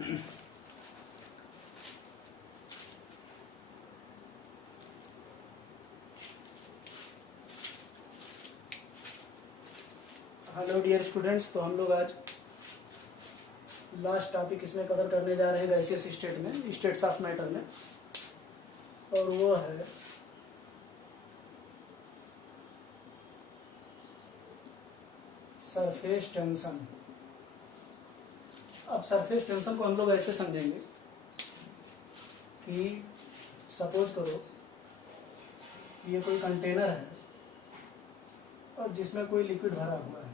Hello dear students, तो हम लोग आज लास्ट टॉपिक इसमें कवर करने जा रहे हैं गैसियस स्टेट में, स्टेट्स ऑफ मैटर में, और वो है सरफेस टेंशन। अब सरफेस टेंशन को हम लोग ऐसे समझेंगे कि सपोज करो ये कोई कंटेनर है और जिसमें कोई लिक्विड भरा हुआ है।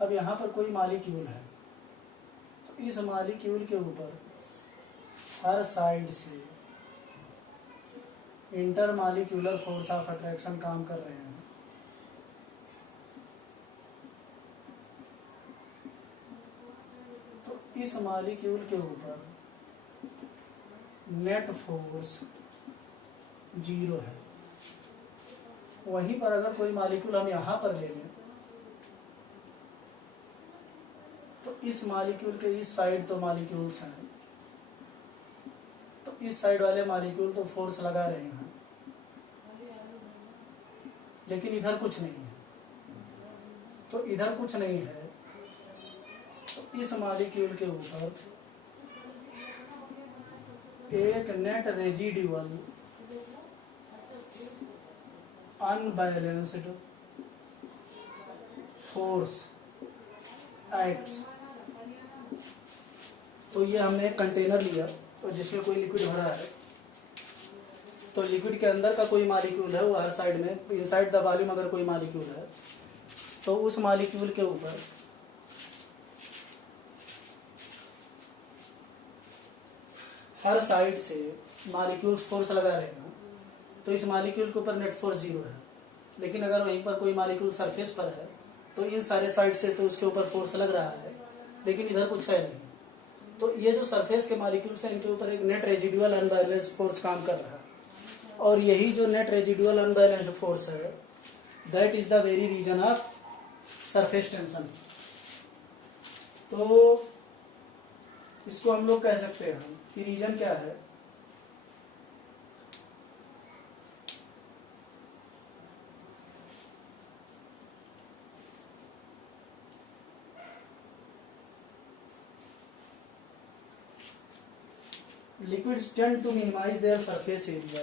अब यहाँ पर कोई मॉलिक्यूल है, तो इस मॉलिक्यूल के ऊपर हर साइड से inter molecular force of attraction काम कर रहे हैं। तो इस मॉलिक्यूल के ऊपर नेट फोर्स 0 है। वहीं पर अगर कोई मॉलिक्यूल हम यहाँ पर ले लें तो इस मॉलिक्यूल के इस साइड तो मॉलिक्यूल्स हैं, तो इस साइड वाले मॉलिक्यूल तो फोर्स लगा रहे हैं, लेकिन इधर कुछ नहीं है। तो इधर कुछ नहीं है, तो इस मॉलिक्यूल के ऊपर एक net residual unbalanced force acts. तो ये हमने एक कंटेनर लिया और जिसमें कोई लिक्विड भरा है, तो लिक्विड के अंदर का कोई मॉलिक्यूल है वो हर साइड में इनसाइड द वॉल्यूम अगर कोई मॉलिक्यूल है तो उस मॉलिक्यूल के ऊपर हर साइड से मॉलिक्यूल्स फोर्स लगा रहे हैं। तो इस मॉलिक्यूल के ऊपर नेट फोर्स 0 है, लेकिन अगर वहीं पर कोई मॉलिक्यूल सरफेस पर है तो इन सारे साइड से तो उसके ऊपर फोर्स लग रहा है, लेकिन इधर कुछ है नहीं। तो ये जो सरफेस के मॉलिक्यूल्स हैं इनके ऊपर एक नेट रेजिडुअल अनबैलेंस्ड फोर्स काम कर रहा है, और यही जो नेट रेजिडुअल अनबैलेंस्ड फोर्स है that is the very reason of surface tension. तो इसको हम लोग कह सकते हैं कि रीजन क्या है, liquids tend to minimize their surface area.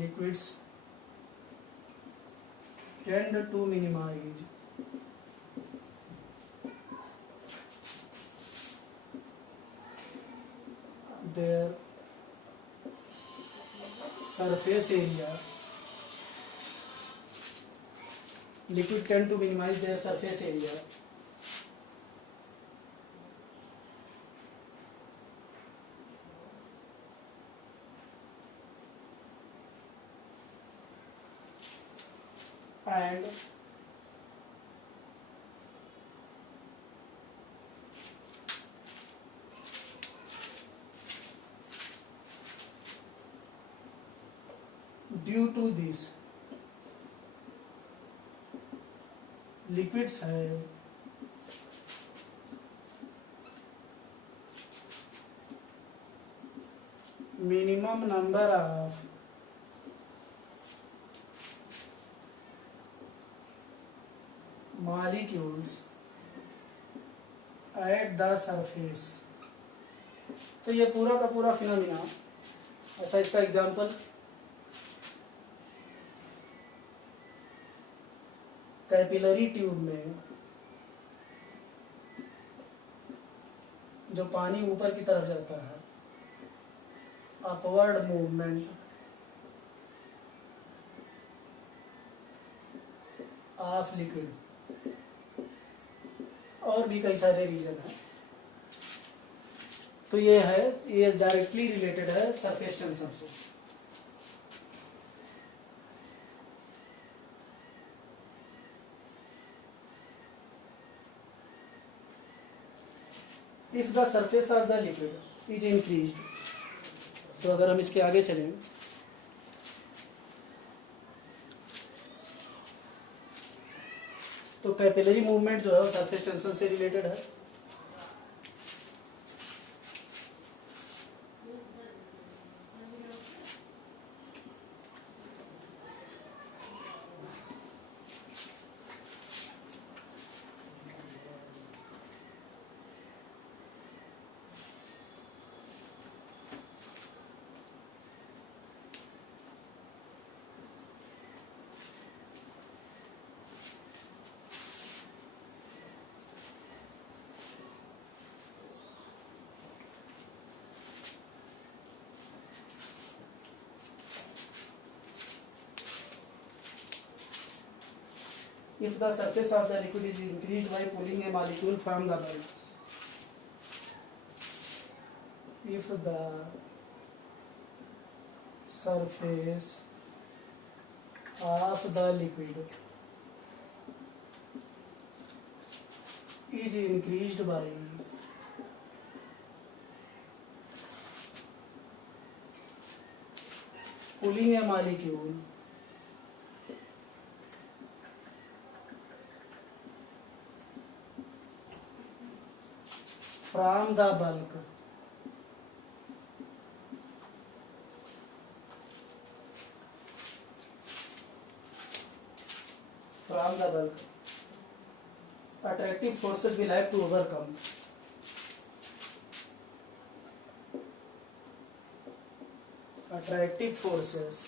Liquids tend to minimize their surface area. Liquid tend to minimize their surface area and due to this liquids have minimum number of molecules at the surface। तो ये पूरा का पूरा phenomena. अच्छा, इसका example capillary tube में जो पानी ऊपर की तरफ जाता है, अपवर्ड मूवमेंट ऑफ लिक्विड, और भी कई सारे रीजन हैं। तो ये डायरेक्टली रिलेटेड है सरफेस टेंशन से। If the surface of the liquid is increased, तो अगर हम इसके आगे चलें तो कैपिलरी मूवमेंट जो है वो सरफेस टेंशन से रिलेटेड है। If the surface of the liquid is increased by pulling a molecule from the bulk, if the surface of the liquid is increased by pulling a molecule from the bulk, attractive forces will have to overcome. Attractive forces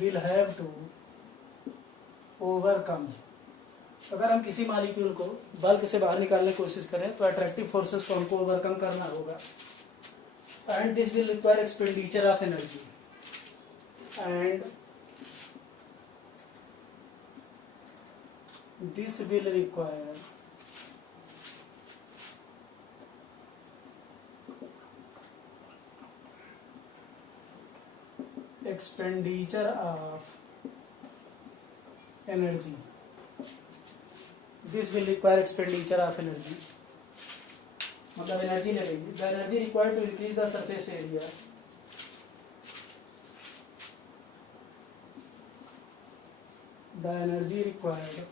will have to overcome. अगर हम किसी molecule को bulk से बाहर निकालने की कोशिश करें तो अट्रैक्टिव फोर्सेस को हमको ओवरकम करना होगा। And this will require expenditure of energy, and this will require expenditure of energy. This will require expenditure of energy. मतलब एनर्जी लगेगी। The energy required to increase the surface area the energy required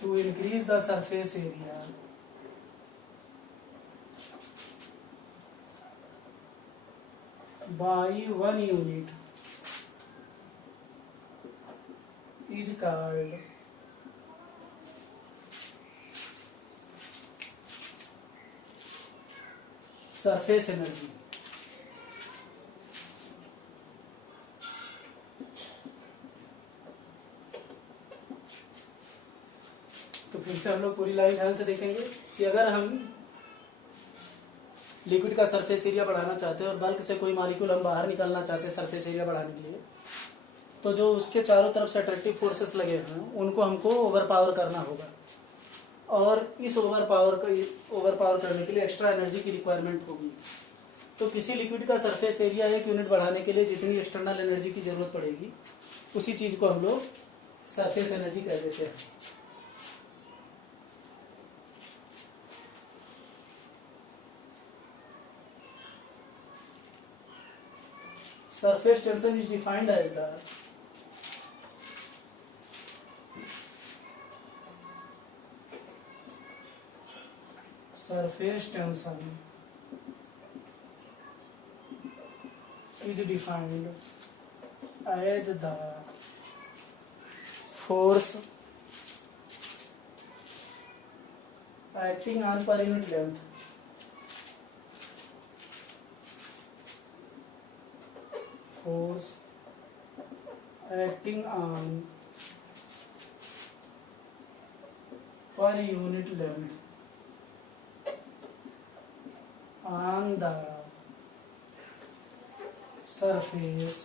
to increase the surface area by 1 unit is called surface energy. तो फिर से हम लोग पूरी line ध्यान से देखेंगे कि अगर हम लिक्विड का सरफेस एरिया बढ़ाना चाहते हैं और बल्क से कोई मॉलिक्यूल हम बाहर निकालना चाहते हैं सरफेस एरिया बढ़ाने के लिए, तो जो उसके चारों तरफ से अट्रैक्टिव फोर्सेस लगे हैं उनको हमको ओवर पावर करना होगा। और इस ओवर पावर करने के लिए एक्स्ट्रा एनर्जी की रिक्वायरमेंट होगी। तो किसी लिक्विड का सरफेस एरिया 1 यूनिट बढ़ाने के लिए जितनी एक्सटर्नल एनर्जी की जरूरत पड़ेगी उसी चीज को हम लोग सरफेस एनर्जी कह देते हैं। Surface tension is defined as the surface tension is defined as the force acting on per unit length force acting on per unit length on the surface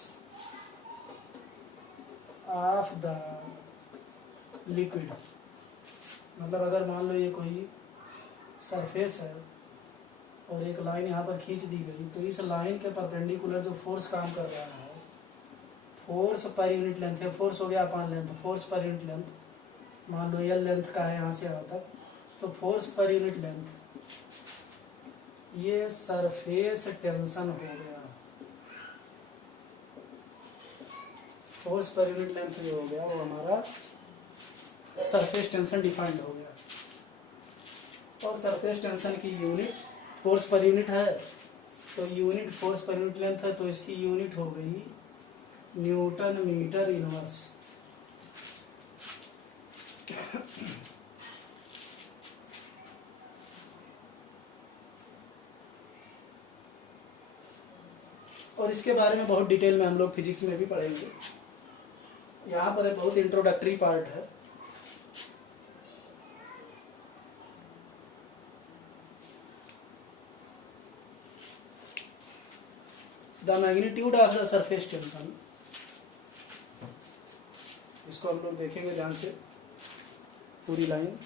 of the liquid। मतलब अगर मान लो ये कोई surface है और एक line यहाँ पर खींच दी गई तो इस लाइन के परपेंडिकुलर जो फोर्स काम कर रहा है, फोर्स पर यूनिट लेंथ है, फोर्स हो गया upon length, force per unit length मान लो एल लेंथ का है यहाँ से यहाँ तक, तो फोर्स पर यूनिट लेंथ, ये सरफेस टेंशन हो गया। फोर्स पर यूनिट लेंथ जो हो गया वो हमारा सरफेस टेंशन डिफाइंड हो गया। और सरफेस टेंशन की यूनिट फोर्स पर यूनिट है, तो unit force per unit length है, तो इसकी यूनिट हो गई न्यूटन मीटर इनवर्स। और इसके बारे में बहुत डिटेल में हम लोग फिजिक्स में भी पढ़ेंगे। यहाँ पर एक बहुत इंट्रोडक्टरी पार्ट है। The magnitude of the surface tension, इसको हम लोग देखेंगे ध्यान से पूरी line.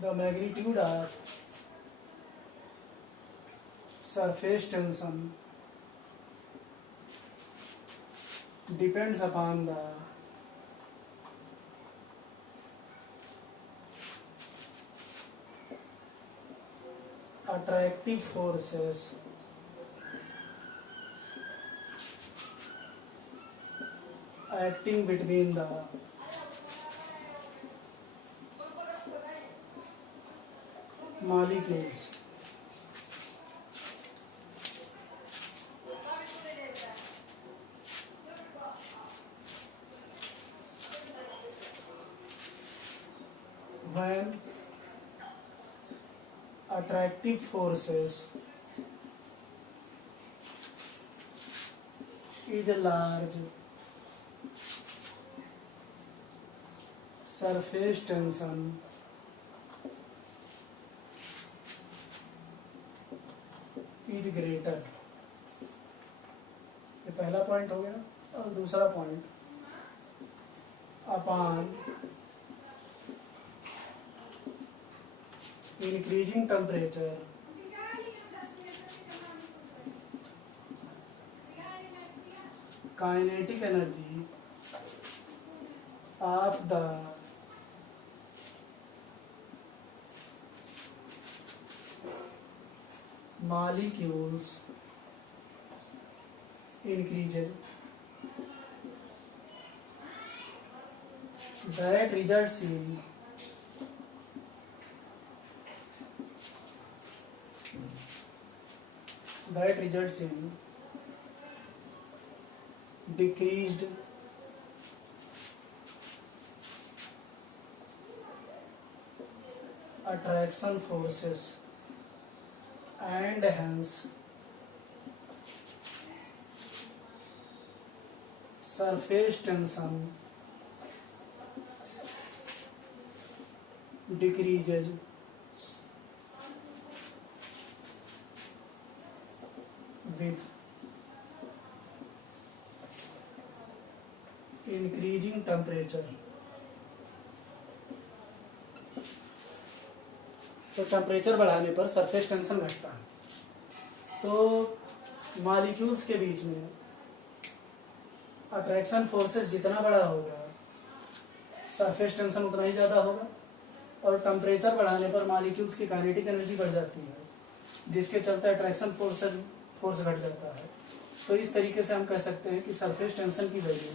The magnitude of surface tension depends upon the attractive forces acting between the molecules. When attractive forces is large, surface tension is greater। ये पहला पॉइंट हो गया। और दूसरा point, upon increasing temperature kinetic energy of the molecules increases, that results in decreased attraction forces and hence surface tension decreases with increasing temperature। तो temperature बढ़ाने पर surface tension घटता है। तो मॉलिक्यूल्स के बीच में अट्रैक्शन फोर्सेस जितना बड़ा होगा सरफेस टेंशन उतना ही ज़्यादा होगा। और टेम्परेचर बढ़ाने पर मॉलिक्यूल्स की काइनेटिक एनर्जी बढ़ जाती है, जिसके चलते अट्रैक्शन फोर्स घट जाता है। तो इस तरीके से हम कह सकते हैं कि सरफेस टेंशन की वैल्यू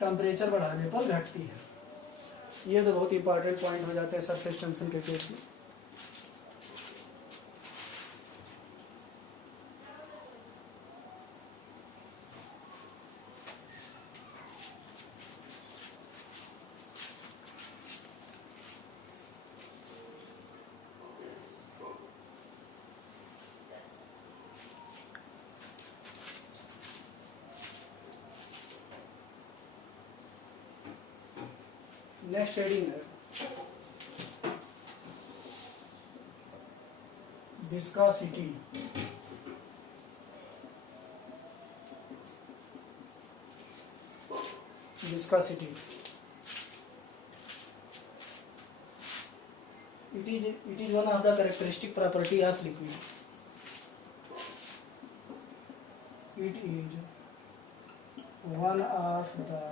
टेम्परेचर बढ़ाने पर घटती है। ये तो बहुत इंपॉर्टेंट पॉइंट हो जाते हैं सरफेस टेंशन के केस में। नेक्स्ट हेडिंग है viscosity. Viscosity it is one of the characteristic property of liquid. It is one of the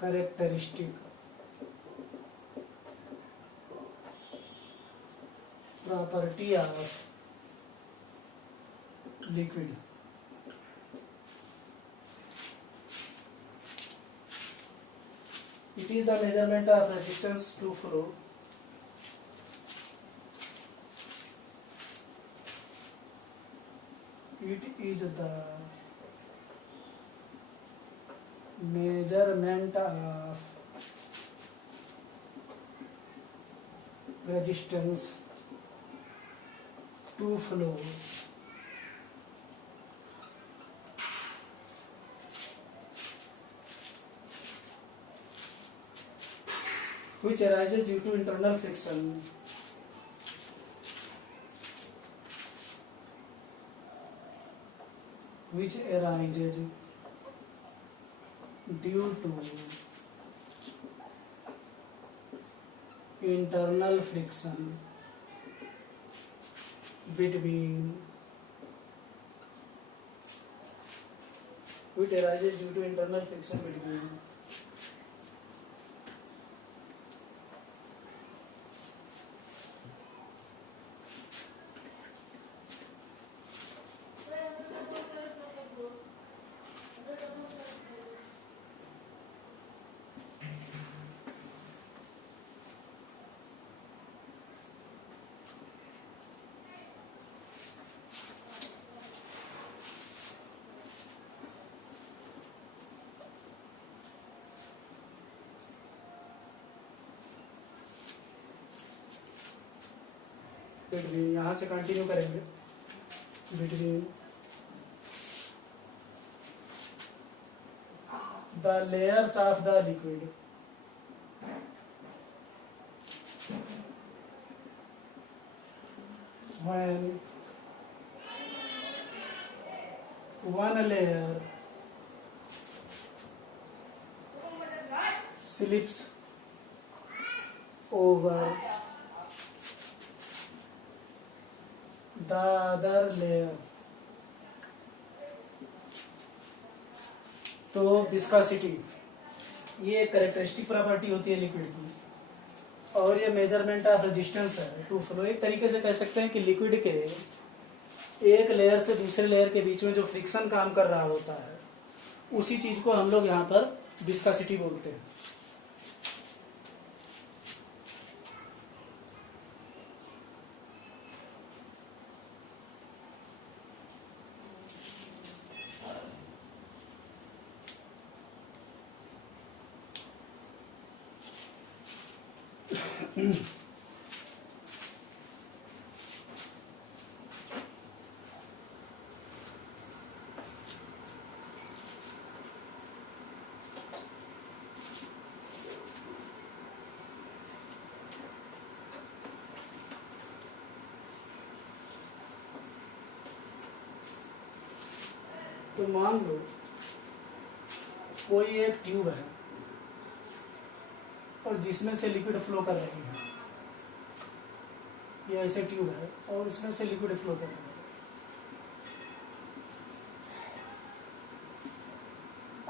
characteristic property of liquid. It is the measurement of resistance to flow. It is the measurement of resistance to flow which arises due to internal friction due to internal friction between which arises due to internal friction between यहाँ से continue करेंगे between the layers of the liquid when one layer slips over the other layer. तो viscosity ये एक characteristic property होती है liquid की, और ये मेजरमेंट ऑफ रेजिस्टेंस है टू फ्लो। एक तरीके से कह सकते हैं कि लिक्विड के एक लेयर से दूसरे लेयर के बीच में जो फ्रिक्शन काम कर रहा होता है उसी चीज को हम लोग यहाँ पर विस्कोसिटी बोलते हैं। तो मान लो कोई एक ट्यूब है और जिसमें से लिक्विड फ्लो कर रही है, ये ऐसे ट्यूब है और इसमें से लिक्विड फ्लो कर रही है।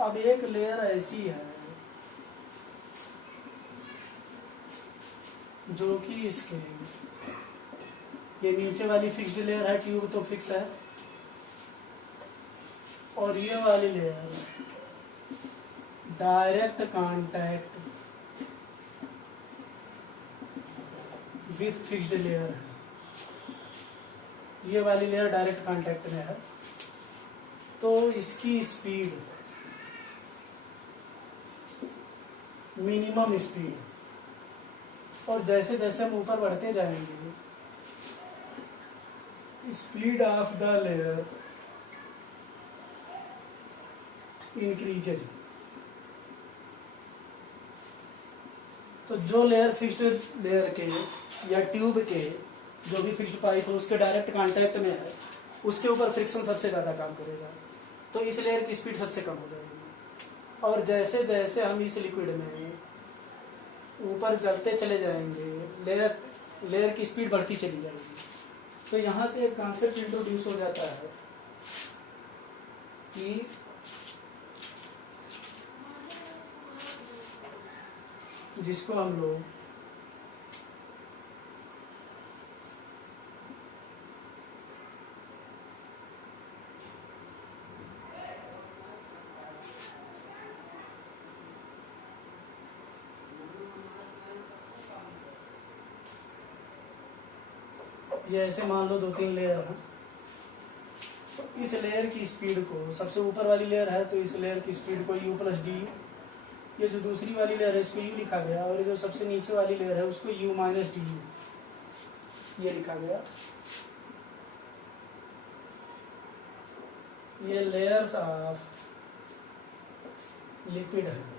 अब एक लेयर ऐसी है जो कि इसके ये नीचे वाली फिक्स्ड लेयर है, ट्यूब तो फिक्स है, और ये वाली layer direct contact with fixed layer है, ये वाली लेयर डायरेक्ट कांटेक्ट में है, तो इसकी स्पीड मिनिमम स्पीड, और जैसे जैसे हम ऊपर बढ़ते जाएंगे speed of the layer increases. तो जो लेयर फिक्स्ड लेयर के या ट्यूब के जो भी फिक्स्ड पाइप है उसके डायरेक्ट कांटेक्ट में है, उसके ऊपर फ्रिक्शन सबसे ज़्यादा काम करेगा, तो इस लेयर की स्पीड सबसे कम हो जाएगी। और जैसे जैसे हम इस लिक्विड में ऊपर चलते चले जाएंगे लेयर की स्पीड बढ़ती चली जाएगी। तो यहाँ से एक कॉन्सेप्ट इंट्रोड्यूस हो जाता है कि जिसको हम लोग ये ऐसे मान लो 2-3 लेयर हैं, तो इस लेयर की स्पीड को, सबसे ऊपर वाली लेयर है तो इस लेयर की स्पीड को u प्लस डी, ये जो दूसरी वाली लेयर है इसको u लिखा गया, और ये जो सबसे नीचे वाली लेयर है उसको u माइनस डी ये लिखा गया। ये लेयर्स ऑफ लिक्विड है।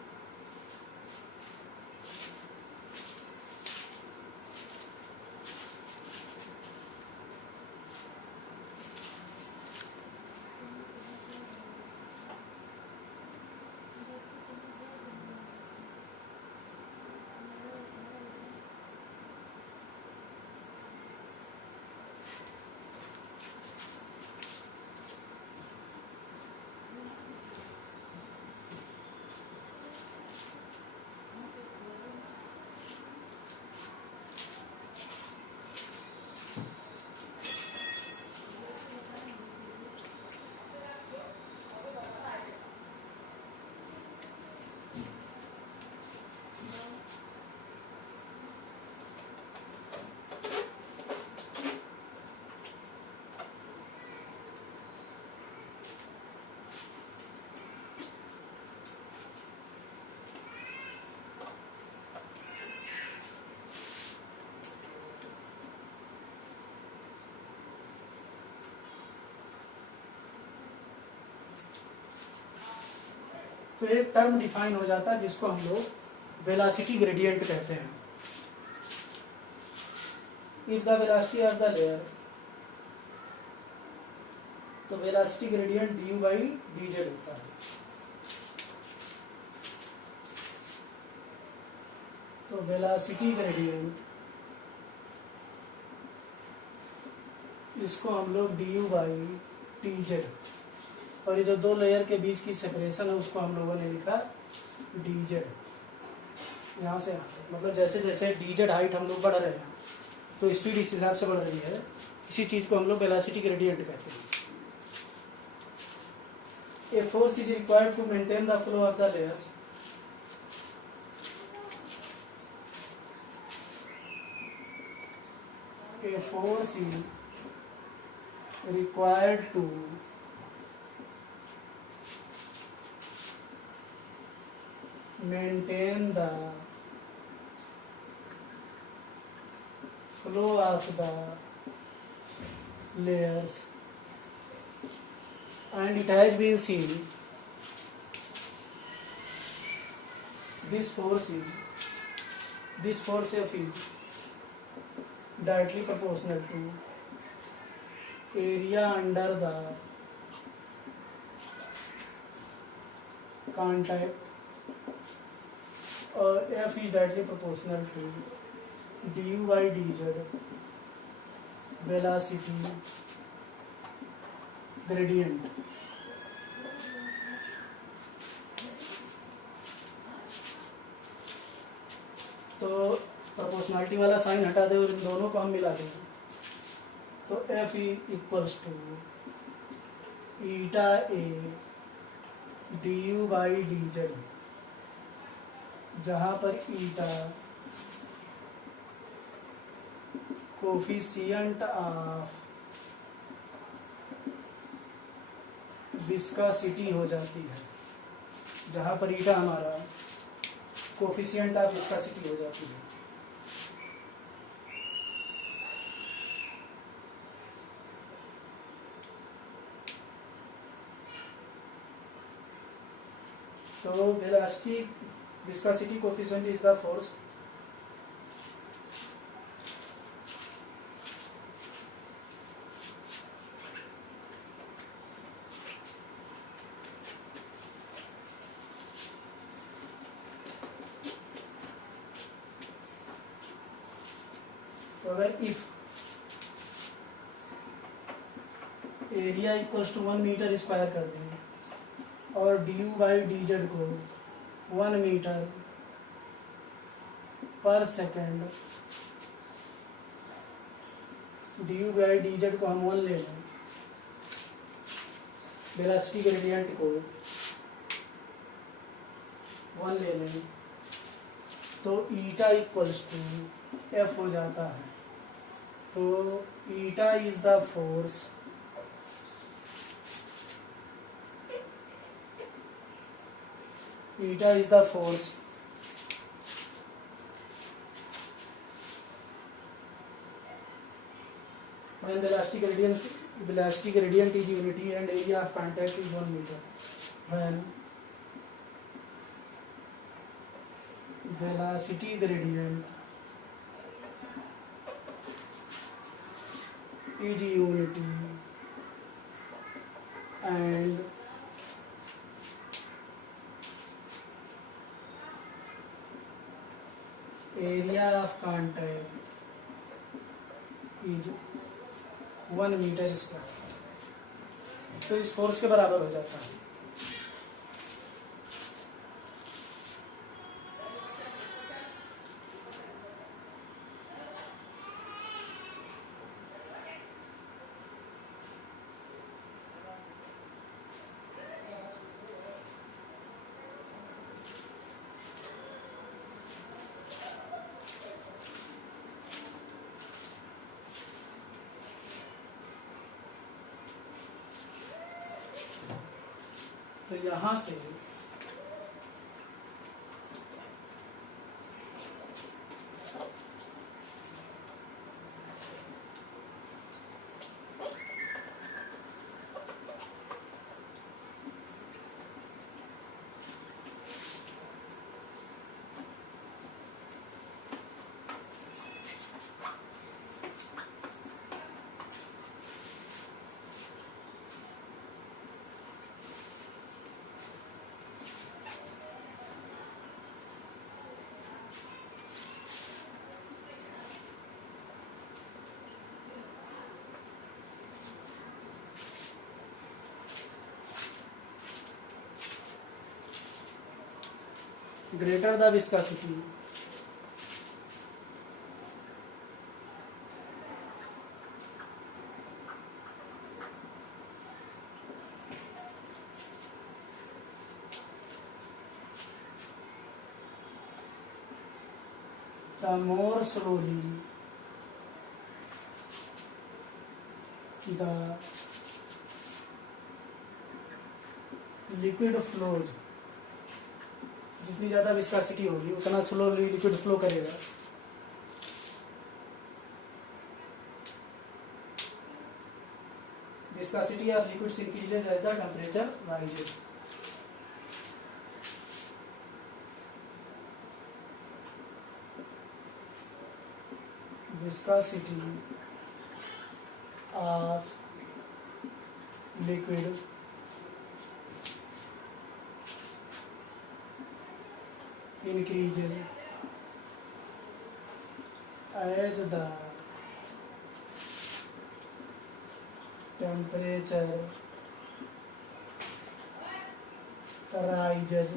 तो एक टर्म डिफाइन हो जाता है जिसको हम लोग वेलोसिटी ग्रेडियंट कहते हैं। If the velocity of the layer, तो velocity gradient D U by D Z होता है। तो वेलोसिटी ग्रेडियंट इसको हम लोग D U by T Z, और ये जो दो लेयर के बीच की सेपरेशन है उसको हम लोगों ने लिखा डी जेड। यहाँ से मतलब जैसे जैसे डी जेड हाइट हम लोग बढ़ रहे हैं तो स्पीड इस हिसाब से बढ़ रही है, इसी चीज को हम लोग वेलोसिटी ग्रेडियंट कहते हैं। A force is required to maintain the flow of the layers. A force is required to maintain the flow of the layers, and it has been seen this force F is directly proportional to area under the contact, or F is directly proportional to du by dz velocity gradient। तो proportionality वाला sign हटा दे और इन दोनों को हम मिला दें, तो F equals to eta A D U by D Z जहां पर ईटा कोफिशिएंट ऑफ विस्कोसिटी हो जाती है, जहां पर ईटा हमारा कोफिशिएंट ऑफ विस्कोसिटी हो जाती है। तो velocity viscosity coefficient is the force तो अगर if area equals to 1 metre square कर दें और D U by D Z को 1 मीटर पर second, D U by D Z को हम 1 ले लें, वेलोसिटी ग्रेडियंट को 1 ले लें, तो ईटा इक्वल्स टू एफ हो जाता है। तो eta is the force eta is the force when velocity gradient is unity and area of contact is 1 meter. When velocity gradient is unity and area of contact is 1 metre square, तो इस force के बराबर हो जाता है। तो यहाँ से greater the viscosity, the more slowly the liquid flows, जितनी ज़्यादा विस्कोसिटी होगी उतना स्लोली लिक्विड फ्लो करेगा। Viscosity of liquids increases as the temperature rises. Viscosity of liquid increases as the temperature rises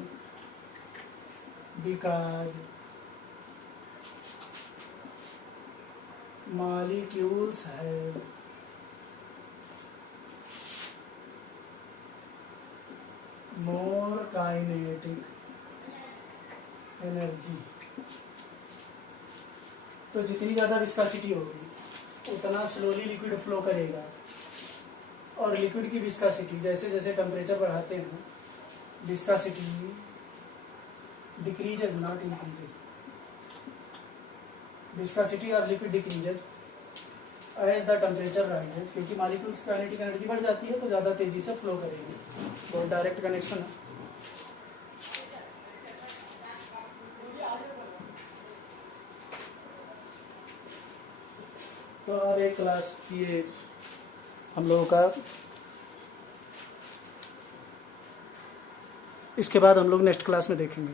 because molecules have more kinetic energy. तो जितनी ज़्यादा viscosity होगी उतना स्लोली लिक्विड फ्लो करेगा, और लिक्विड की विस्कासिटी जैसे जैसे टेम्परेचर बढ़ाते हैं viscosity decreases not increases, viscosity of liquid decreases as the temperature rises, क्योंकि मॉलिक्यूल्स की काइनेटिक एनर्जी बढ़ जाती है तो ज़्यादा तेजी से फ्लो करेंगे। बहुत डायरेक्ट कनेक्शन है। तो अब एक क्लास ये हम लोगों का, इसके बाद हम लोग नेक्स्ट क्लास में देखेंगे।